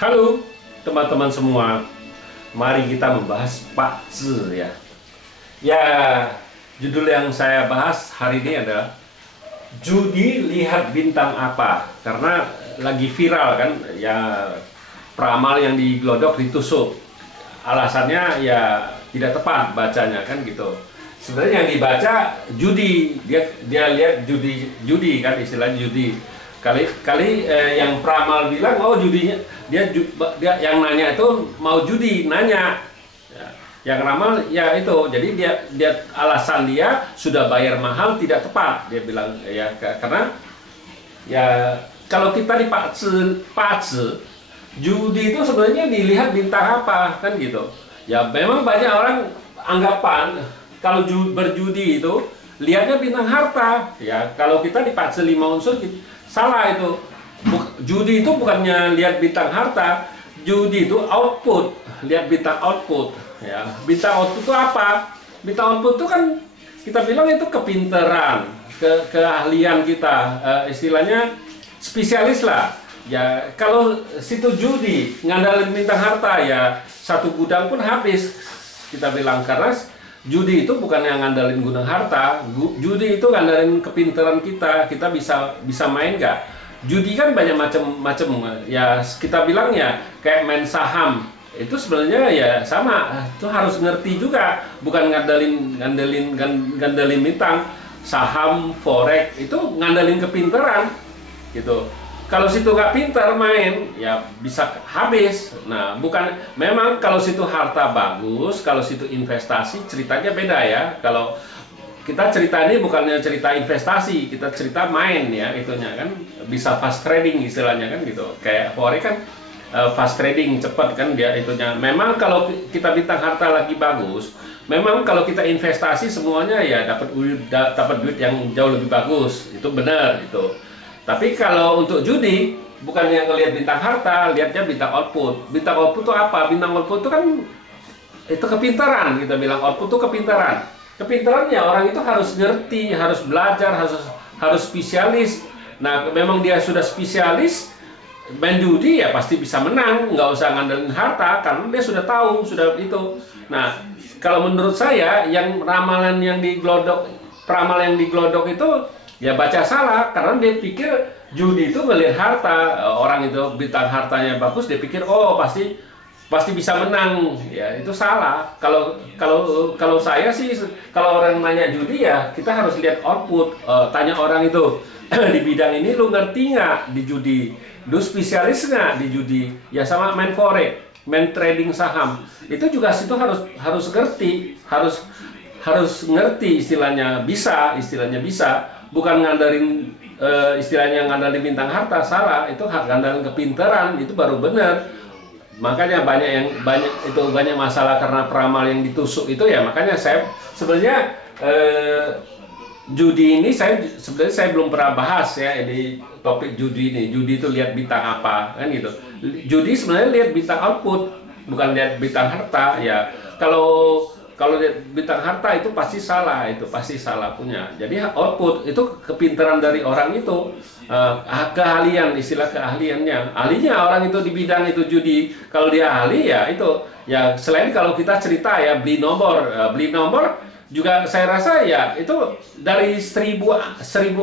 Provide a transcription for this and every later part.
Halo teman-teman semua, mari kita membahas Pak Zi ya. Ya, judul yang saya bahas hari ini adalah judi lihat bintang apa. Karena lagi viral kan, ya peramal yang diglodok ditusuk. Alasannya ya tidak tepat bacanya kan gitu. Sebenarnya yang dibaca judi, dia lihat judi kan, istilahnya judi. Kali yang peramal bilang oh judinya dia yang nanya itu mau judi nanya ya, yang ramal ya itu jadi dia alasan dia sudah bayar mahal tidak tepat, dia bilang ya karena ya kalau kita di Pak Zi judi itu sebenarnya dilihat bintang apa kan gitu ya. Memang banyak orang anggapan kalau berjudi itu lihatnya bintang harta ya. Kalau kita di Pak Zi 5 unsur salah itu. Judi itu bukannya lihat bintang harta, judi itu output, lihat bintang output ya. Bintang output itu apa? Bintang output itu kan kita bilang itu kepinteran, keahlian kita, istilahnya spesialis lah ya. Kalau situ judi ngandalin bintang harta ya satu gudang pun habis kita bilang, karena judi itu bukan yang ngandalin gudang harta, judi itu ngandalin kepintaran kita bisa main nggak. Judi kan banyak macam-macam ya, kita bilang ya kayak main saham itu sebenarnya ya sama, itu harus ngerti juga, bukan ngandalin bintang. Saham, forex itu ngandalin kepintaran gitu. Kalau situ nggak pintar main ya bisa habis. Nah bukan, memang kalau situ harta bagus, kalau situ investasi ceritanya beda ya. Kalau kita cerita ini bukannya cerita investasi, kita cerita main ya, itunya kan bisa fast trading istilahnya kan gitu. Kayak forex kan fast trading cepat kan dia itunya. Memang kalau kita bintang harta lagi bagus, memang kalau kita investasi semuanya ya dapat duit yang jauh lebih bagus, itu benar itu. Tapi kalau untuk judi bukannya ngelihat bintang harta, lihatnya bintang output. Bintang output itu apa? Bintang output itu kan itu kepintaran, kita bilang output itu kepintaran. Kepintarannya orang itu harus ngerti, harus belajar, harus spesialis. Nah, memang dia sudah spesialis main judi ya pasti bisa menang, nggak usah ngandelin harta karena dia sudah tahu, sudah itu. Nah, kalau menurut saya yang ramalan yang diglodok, peramal yang diglodok itu ya baca salah, karena dia pikir judi itu ngelihat harta. Orang itu bintang hartanya bagus, dia pikir oh pasti bisa menang ya, itu salah. Kalau saya sih, kalau orang nanya judi ya kita harus lihat output. Tanya orang itu di bidang ini lu ngerti nggak di judi, lu spesialis nggak di judi ya. Sama main forex, main trading saham itu juga situ harus ngerti, harus ngerti istilahnya bisa, bukan ngandalin istilahnya ngandalin bintang harta, salah. Itu ngandalin kepintaran, itu baru bener. Makanya banyak masalah karena peramal yang ditusuk itu ya. Makanya saya sebenarnya judi ini sebenarnya saya belum pernah bahas ya di topik judi ini. Judi itu lihat bintang apa kan gitu. Judi sebenarnya lihat bintang output, bukan lihat bintang harta ya. Kalau lihat bintang harta itu pasti salah, itu pasti salah punya. Jadi output itu kepintaran dari orang itu, keahlian, istilah keahliannya. Ahlinya orang itu di bidang itu judi. Kalau dia ahli ya itu ya, selain kalau kita cerita ya beli nomor juga saya rasa ya itu dari 1000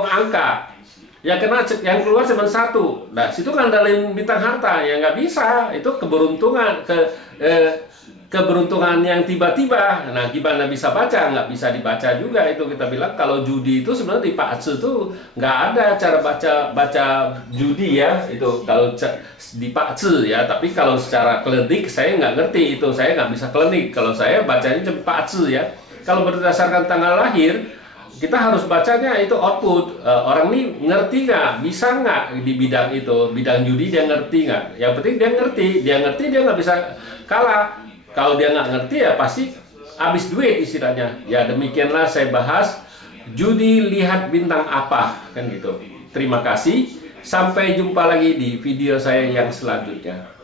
angka. Ya kena yang keluar cuma satu. Nah, situ ngandalin bintang harta ya nggak bisa. Itu keberuntungan yang tiba-tiba. Nah, gimana bisa baca? Nggak bisa dibaca juga itu. Kita bilang kalau judi itu sebenarnya di Pak Zi itu nggak ada cara baca judi ya. Itu kalau di Pak Zi ya. Tapi kalau secara klinik saya nggak ngerti itu. Saya nggak bisa klinik. Kalau saya bacanya cuma Pak Zi ya. Kalau berdasarkan tanggal lahir, kita harus bacanya itu output. Orang ini ngerti nggak, bisa nggak di bidang itu, bidang judi dia ngerti nggak. Yang penting dia ngerti dia nggak bisa kalah. Kalau dia nggak ngerti ya pasti habis duit istilahnya. Ya demikianlah saya bahas judi lihat bintang apa kan gitu. Terima kasih, sampai jumpa lagi di video saya yang selanjutnya.